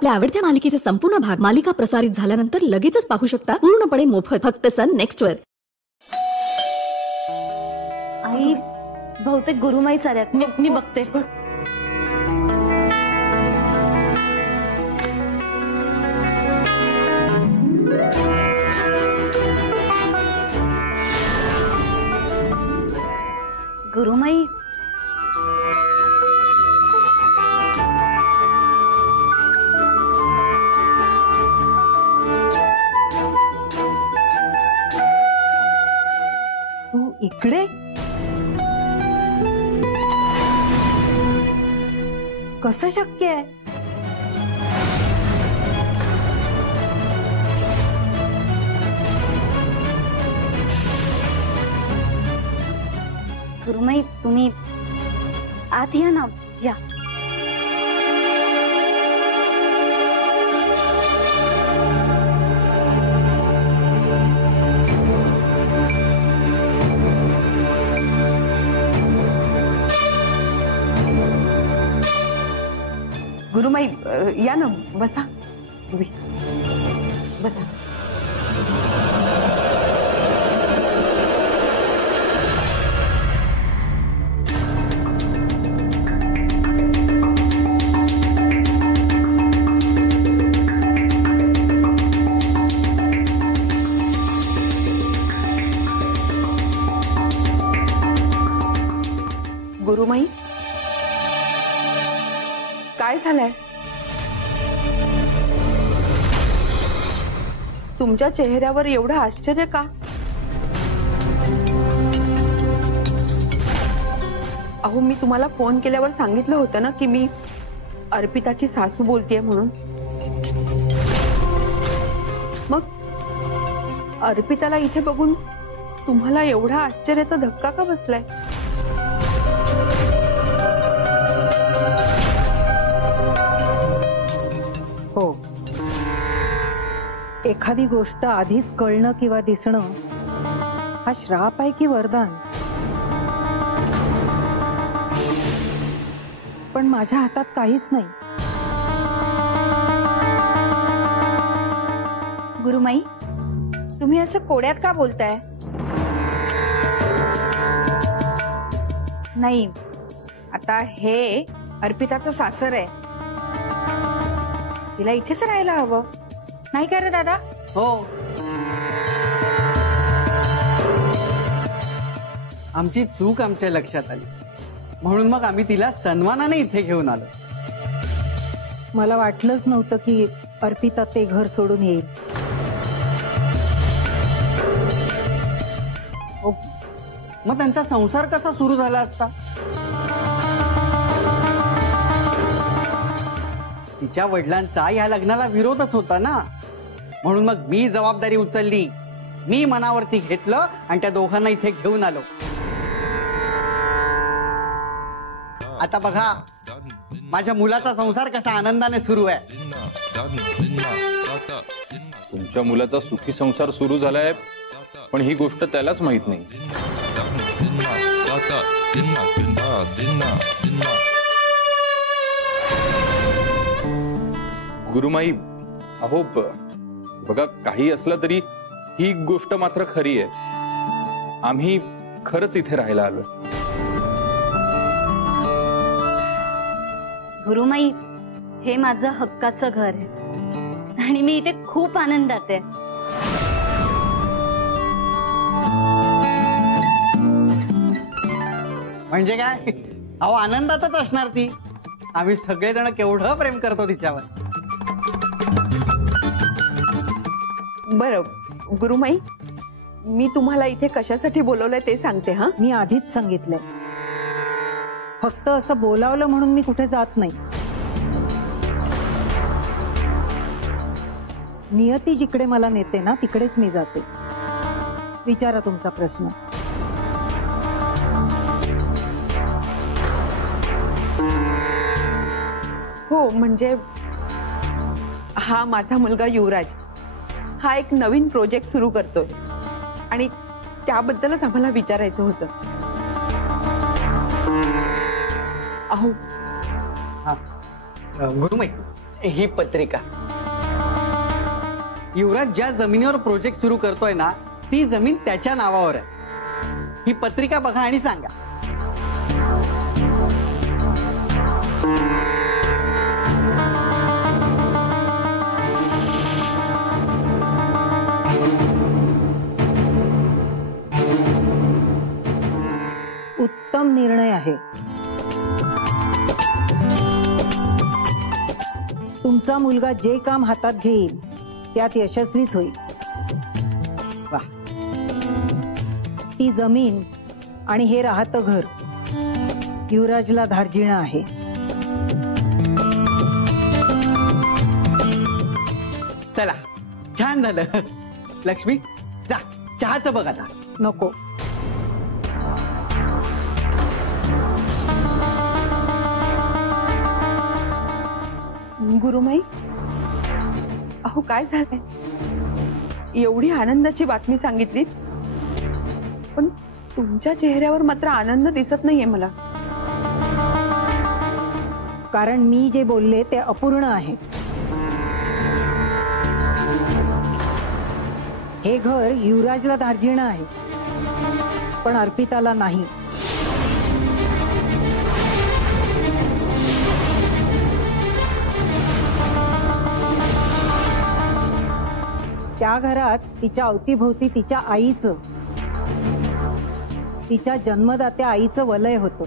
आपल्या आवडत्या मालिकेचे संपूर्ण भाग मालिका प्रसारित झाल्यानंतर लगेचच पाहू शकता पूर्णपणे मोफत फक्त सन नेक्स्ट वर। आई बहुतेक गुरुमाई चालत मी बघते। गुरुमाई तू इकडे कसं शक्य आहे? गुरुमाई तुम्ही आत या ना, या। गुरुमाई या ना, बसा बसा। गुरुमाई काय झालंय? तुमच्या चेहऱ्यावर एवढं आश्चर्य का? अहो मी तुम्हाला फोन केल्यावर सांगितलं होतं ना की मी अर्पिताची सासू बोलतेय म्हणून। मग अर्पिताला इथे बघून तुम्हाला एवढा आश्चर्याचा धक्का का बसलाय? हो, एखादी गोष्ट आधीच कळणं किंवा दिसणं हा श्राप आहे की वरदान? पण माझ्या हातात काहीच नाही। गुरुमाई तुम्ही असं कोड्यात का बोलताय? नाही, आता हे अर्पिताचं सासर आहे, तिला इथेच राहायला हवं नाही का रे दादा? हो, आमची चूक आमच्या लक्षात आली म्हणून मग आम्ही तिला सन्मानाने इथे घेऊन आलो। मला वाटलंच नव्हतं की अर्पिता ते घर सोडून येईल। मग त्यांचा संसार कसा सुरू झाला असता? तिच्या वडिलांचा या लग्नाला विरोधच होता ना, म्हणून मग मी जबाबदारी उचलली, मी मनावरती घेतलं आणि त्या दोघांना इथे घेऊन आलो। आता बघा माझ्या मुलाचा संसार कसा आनंदाने सुरू आहे। तुमच्या मुलाचा सुखी संसार सुरू झालाय, पण ही गोष्ट त्यालाच माहित नाही। गुरुमाई अहो बघा, काही असलं तरी ही गोष्ट मात्र खरी आहे। आम्ही खरंच इथे राहायला आलो। गुरुमाई हे माझं हक्काचं घर आहे आणि मी इथे खूप आनंदात आहे। म्हणजे काय? अहो आनंदातच असणार ती। आम्ही सगळेजण केवढं प्रेम करतो तिच्यावर। बरं गुरुमाई, मी तुम्हाला इथे कशासाठी बोलवलंय ते सांगते। हा, मी आधीच सांगितलंय, फक्त असं बोलावलं म्हणून मी कुठे जात नाही। नियती जिकडे मला नेते ना तिकडेच मी जाते। विचारा तुमचा प्रश्न। हो, म्हणजे हा माझा मुलगा युवराज हा एक नवीन प्रोजेक्ट सुरू करतोय आणि त्याबद्दलच आम्हाला विचारायचं होतं। अहो गुरुमाई, ही पत्रिका. युवराज ज्या जमिनीवर प्रोजेक्ट सुरू करतोय ना ती जमीन त्याच्या नावावर आहे. ही पत्रिका बघा आणि सांगा. उत्तम निर्णय आहे. तुमचा मुलगा जे काम हातात घेईल त्यात यशस्वीच होईल. वाह. ती जमीन आणि हे राहतं घर युवराजला धार्जिणं आहे. चला छान झालं. लक्ष्मी जा चहाचं बघ आता. नको, गुरुमाई, अहो काय झालंय? एवढी आनंदाची बातमी सांगितली पण तुमच्या चेहऱ्यावर मात्र आनंद दिसत नाहीये मला. कारण मी जे बोलले ते अपूर्ण आहे. हे घर युवराजला धार्जिणं आहे पण अर्पिताला नाही. त्या घरात तिच्या अवतीभोवती तिच्या आईचं, तिच्या जन्मदात्या आईचं वलय होतं.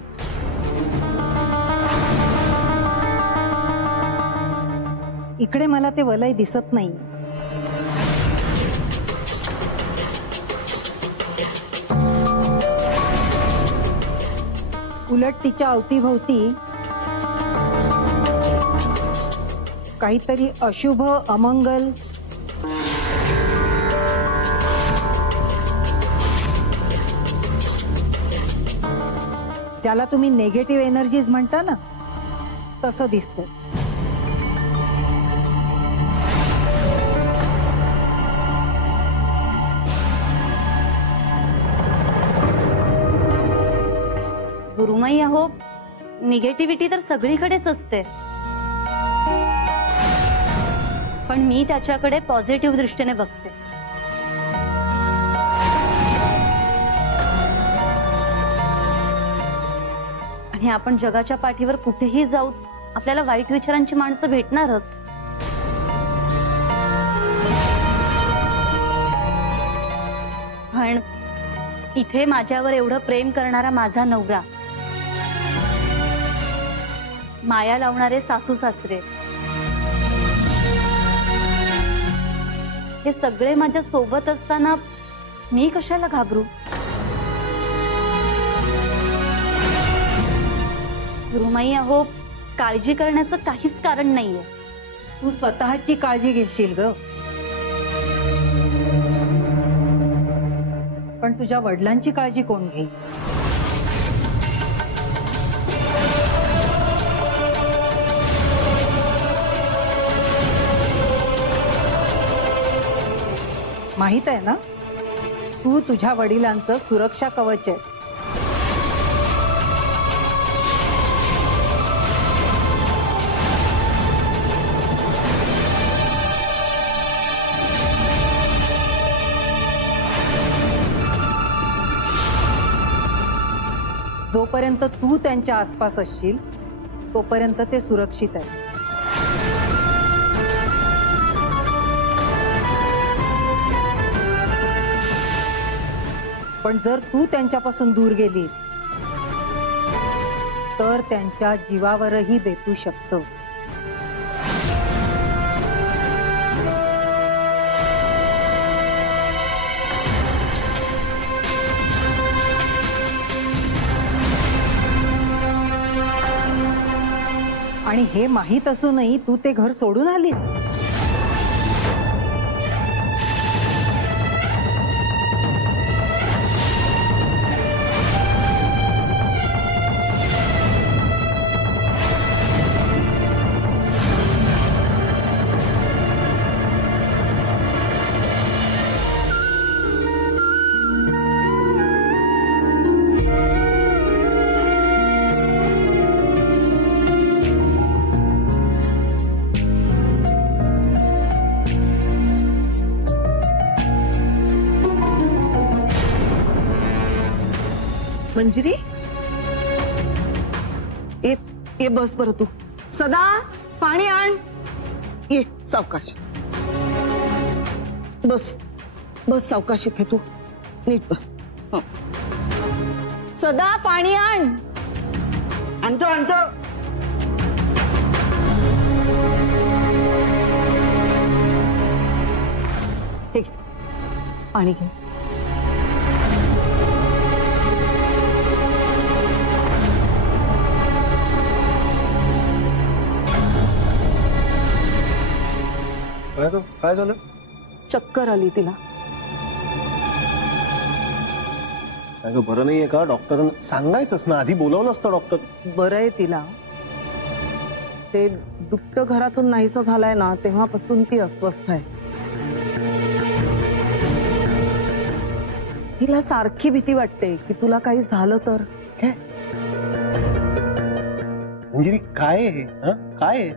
इकडे मला ते वलय दिसत नाही. उलट तिच्या अवतीभोवती काहीतरी अशुभ, अमंगल, ज्याला तुम्ही नेगेटिव्ह एनर्जीज म्हणता ना तसं दिसतं. गुरुमाई, अहो निगेटिव्हिटी तर सगळीकडेच असते पण मी त्याच्याकडे पॉझिटिव्ह दृष्टीने बघते. आणि आपण जगाच्या पाठीवर कुठेही जाऊ आपल्याला वाईट विचारांची माणसं भेटणारच. पण इथे माझ्यावर एवढं प्रेम करणारा माझा नवरा, माया लावणारे सासू सासरे, हे सगळे माझ्या सोबत असताना मी कशाला घाबरू? गुरुमाई, अहो काळजी करण्याचं काहीच कारण नाहीये. तू स्वतःची काळजी घेशील ग, पण तुझ्या वडिलांची काळजी कोण घेईल? माहित आहे ना, तू तुझ्या वडिलांचं सुरक्षा कवच आहे. जोपर्यंत तू त्यांच्या आसपास असशील तोपर्यंत ते सुरक्षित आहे. पण जर तू त्यांच्यापासून दूर गेलीस तर त्यांच्या जीवावरही बेतू शकतं. आणि हे माहीत असूनही तू ते घर सोडून आलीस. मंजिरी ये बस बरं तू. सदा पाणी आण. ये सावकाश बस. बस सावकाश इथे तू नीट बस. हं. सदा पाणी आण. आणतो आणतो. ठीक पाणी घे. काय झालं? चक्कर आली तिला. अगं बरं नाहीये का? डॉक्टर सांगायचंच ना, आधी बोलावलं असतं डॉक्टर. बरं आहे तिला. ते दुप्त घरातून नाहीसं झालाय ना, तेव्हापासून ती अस्वस्थ आहे. तिला सारखी भीती वाटते की तुला काही झालं तर. मंजिरी काय आहे? काय आहे?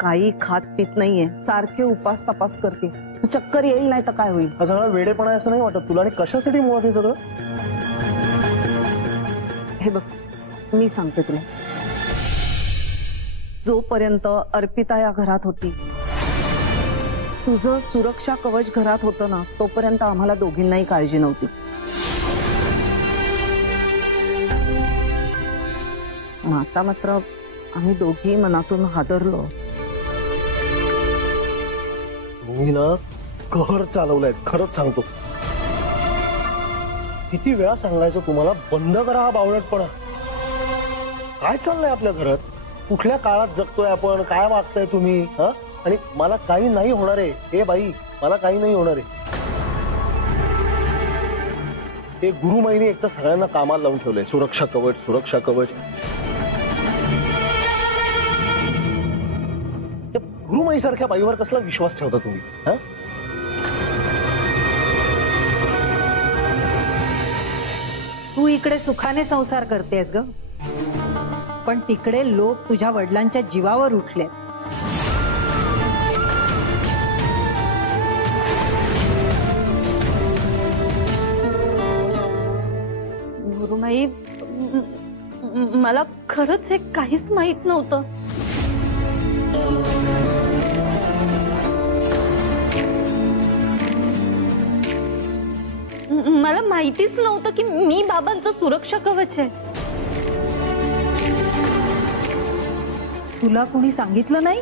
काही खात पित नाहीये, सारखे उपास तपास करते. चक्कर येईल नाही तर काय होईल. हा सगळा वेडेपणा आहे असं नाही वाटत तुला? आणि कशासाठी मुळात हे सगळं? हे बघ मी सांगते तुला. जोपर्यंत अर्पिता या घरात होती, तुझं सुरक्षा कवच घरात होतं ना, तोपर्यंत आम्हाला दोघींनाही काळजी नव्हती. आता मात्र आम्ही दोघी मनातून हादरलो. मी ना कहर चालवलाय, खरंच सांगतो. किती वेळा सांगायचं तुम्हाला, बंद करा हा बावळटपणा. काय चाललंय आपल्या घरात? कुठल्या काळात जगतोय आपण? काय वागताय तुम्ही? आणि मला काही नाही होणार आहे. हे बाई, मला काही नाही होणार आहे. ते गुरुमाईने एक तर सगळ्यांना कामाला लावून ठेवलंय. सुरक्षा कवच, सुरक्षा कवच. गुरुमाई सारख्या बाईवर कसला विश्वास ठेवता तुम्ही? तू इकडे सुखाने संसार करतेस ग, पण तिकडे लोक तुझ्या वडिलांच्या जीवावर उठले. गुरुमाई, मला खरंच हे काहीच माहित नव्हतं. मला माहितीच नव्हतं की मी बाबांचं सुरक्षा कवच आहे. तुला कोणी सांगितलं नाही?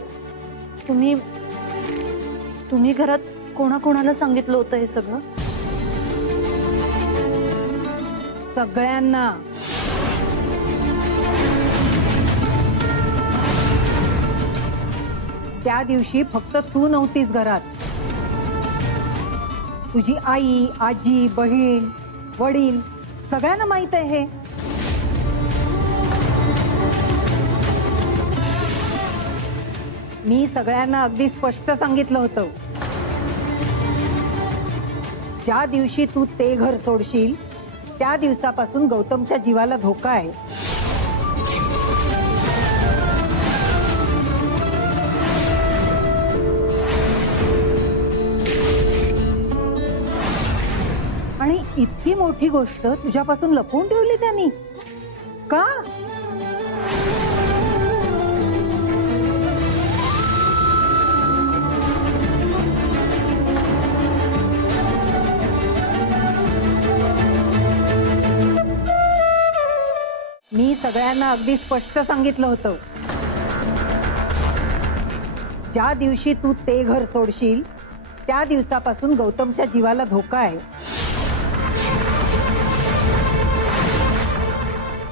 तुम्ही घरात कोणाकोणाला सांगितलं होतं हे सगळं? सगळ्यांना. त्या दिवशी फक्त तू नव्हतीस घरात. तुझी आई, आजी, बहीण, वडील सगळ्यांना माहित आहे हे. मी सगळ्यांना अगदी स्पष्ट सांगितलं होतं, ज्या दिवशी तू ते घर सोडशील त्या दिवसापासून गौतमच्या जीवाला धोका आहे. आणि इतकी मोठी गोष्ट तुझ्यापासून लपवून ठेवली त्यांनी का? मी सगळ्यांना अगदी स्पष्ट सांगितलं होतं, ज्या दिवशी तू ते घर सोडशील त्या दिवसापासून गौतमच्या जीवाला धोका आहे.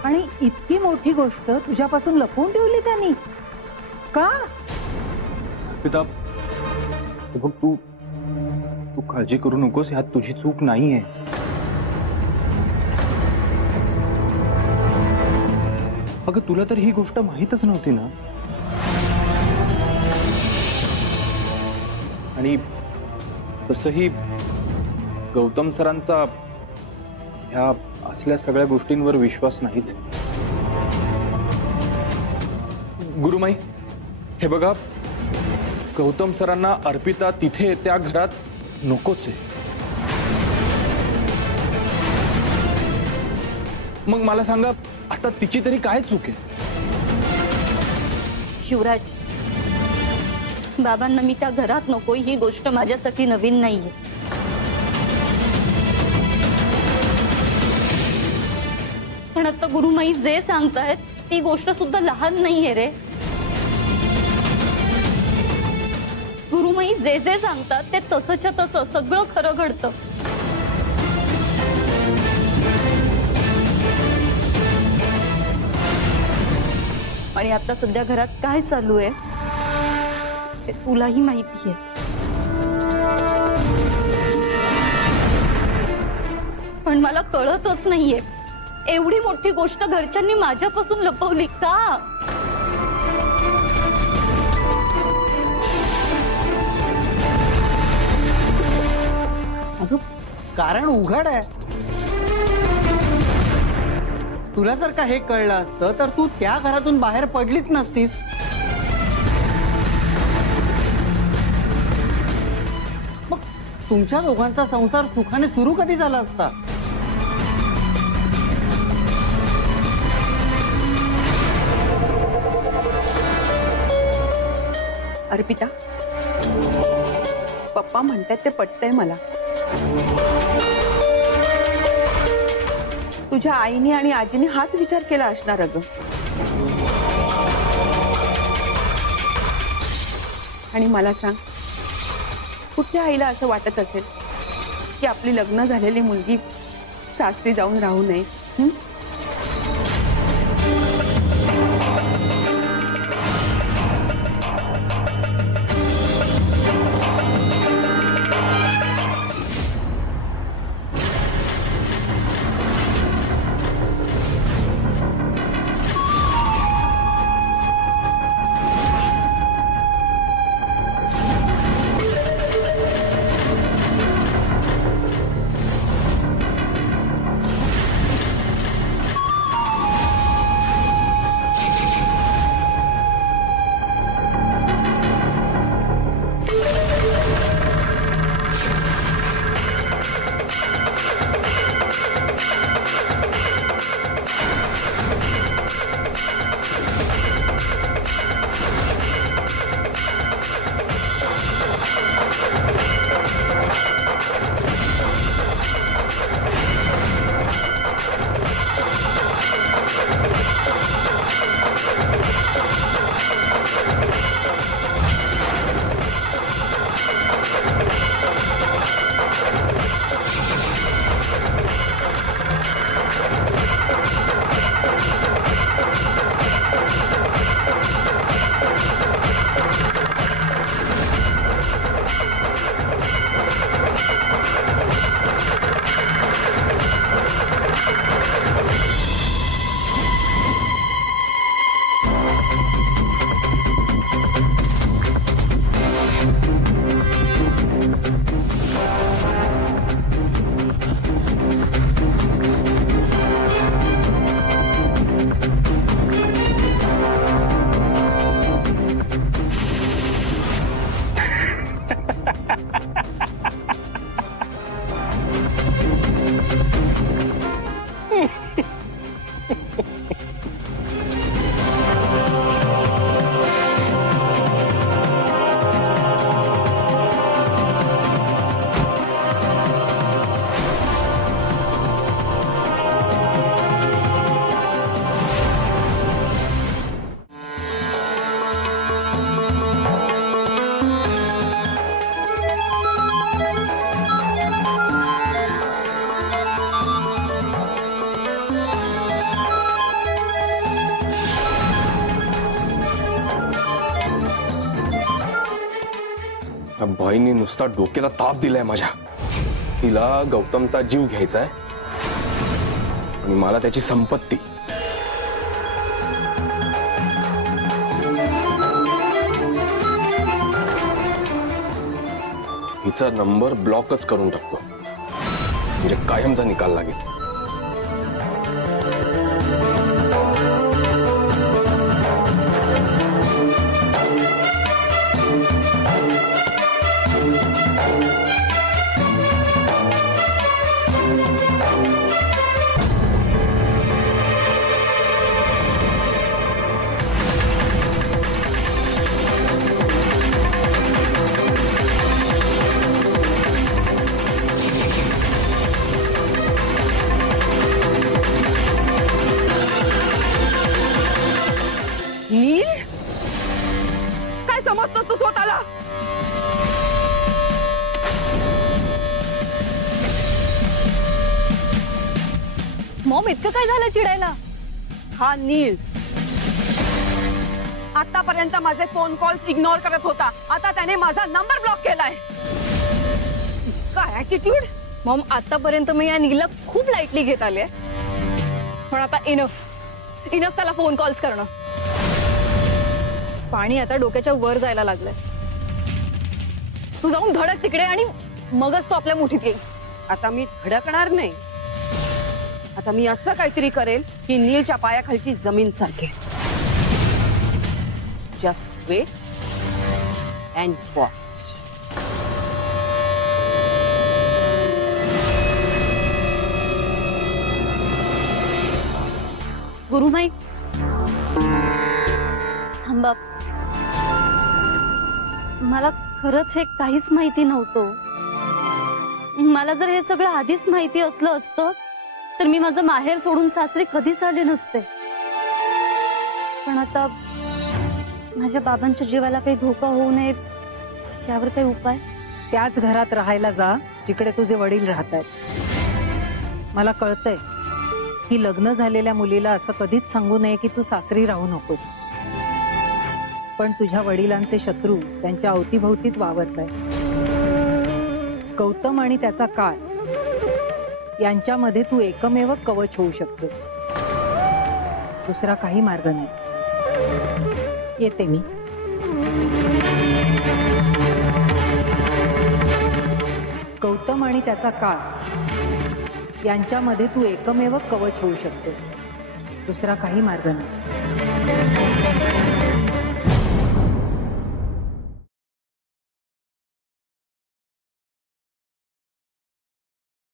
आणि इतकी मोठी गोष्ट तुझ्यापासून लपवून ठेवली त्यांनी का? पिता, बघ, तू काळजी करू नकोस. ह्यात तुझी चूक नाहीये. अगं, तुला तर ही गोष्ट माहीतच नव्हती ना. आणि तसंही गौतम सरांचा ह्या असल्या सगळ्या गोष्टींवर विश्वास नाहीच. गुरुमाई, हे बघा, गौतम सरांना अर्पिता तिथे त्या घरात नकोच आहे. मग मला सांगा, आता तिची तरी काय चूक आहे? शिवराज, बाबांना मी त्या घरात नको ही गोष्ट माझ्यासाठी नवीन नाहीये. पण आता गुरुमाई जे सांगतायत ती गोष्ट सुद्धा लहान नाहीये रे. गुरुमाई जे जे सांगतात ते तसंच्या तसं सगळं खरं घडतं. आणि आता सध्या घरात काय चालू आहे ते तुलाही माहिती आहे. पण मला कळतच नाहीये एवढी मोठी गोष्ट घरच्यांनी माझ्यापासून लपवली का? अगं कारण उघड आहे. तुला जर का हे कळलं असतं तर तू त्या घरातून बाहेर पडलीच नसतीस. मग तुमच्या दोघांचा संसार सुखाने सुरू कधी झाला असता? अर्पिता, पप्पा म्हणतात ते पटतंय मला. तुझ्या आईने आणि आजीने हाच विचार केला असणार अगं. आणि मला सांग, कुठल्या आईला असं वाटत असेल की आपली लग्न झालेली मुलगी सासरी जाऊन राहू नये? भाईनी नुसता डोक्याला ताप दिलाय माझ्या. तिला गौतमचा जीव घ्यायचा आहे आणि मला त्याची संपत्ती. हिचा नंबर ब्लॉकच करून टाकतो म्हणजे कायमचा निकाल लागेल. समजतो तू स्वतःला? मॉम इतकं काय झालं चिडायला? हा नील आतापर्यंत माझे फोन कॉल्स इग्नोर करत होता, आता त्याने माझा नंबर ब्लॉक केलाय. काय ऍटिट्यूड. मॉम आतापर्यंत मी या नीलला खूप लाईटली घेत आले, पण आता इनफ त्याला फोन कॉल्स करणं. पाणी आता डोक्याच्या वर जायला लागलंय. तू जाऊन धडक तिकडे आणि मगच तो आपल्या मुठीत येईल. आता मी धडकणार नाही. आता मी असं काहीतरी करेल की नीलच्या पायाखालची जमीन सारखे. Just wait and watch. Gurumai थांबा, मला खरंच हे काहीच माहिती नव्हतं. मला जर हे सगळं आधीच माहिती असलं असतं तर मी माझं माहेर सोडून सासरी कधीच आले नसते. पण आता माझ्या बाबांच्या जीवाला काही धोका होऊ नये यावर काही उपाय? त्याच घरात राहायला जा जिकडे तुझे वडील राहतात. मला कळतंय की लग्न झालेल्या मुलीला असं कधीच सांगू नये की तू सासरी राहू नकोस, पण तुझ्या वडिलांचे शत्रू त्यांच्या अवतीभोवतीच वावरताय. गौतम आणि त्याचा काळ यांच्यामध्ये तू एकमेव कवच होऊ शकतेस. दुसरा काही मार्ग नाही. येते मी. गौतम आणि त्याचा काळ यांच्यामध्ये तू एकमेव कवच होऊ शकतेस. दुसरा काही मार्ग नाही.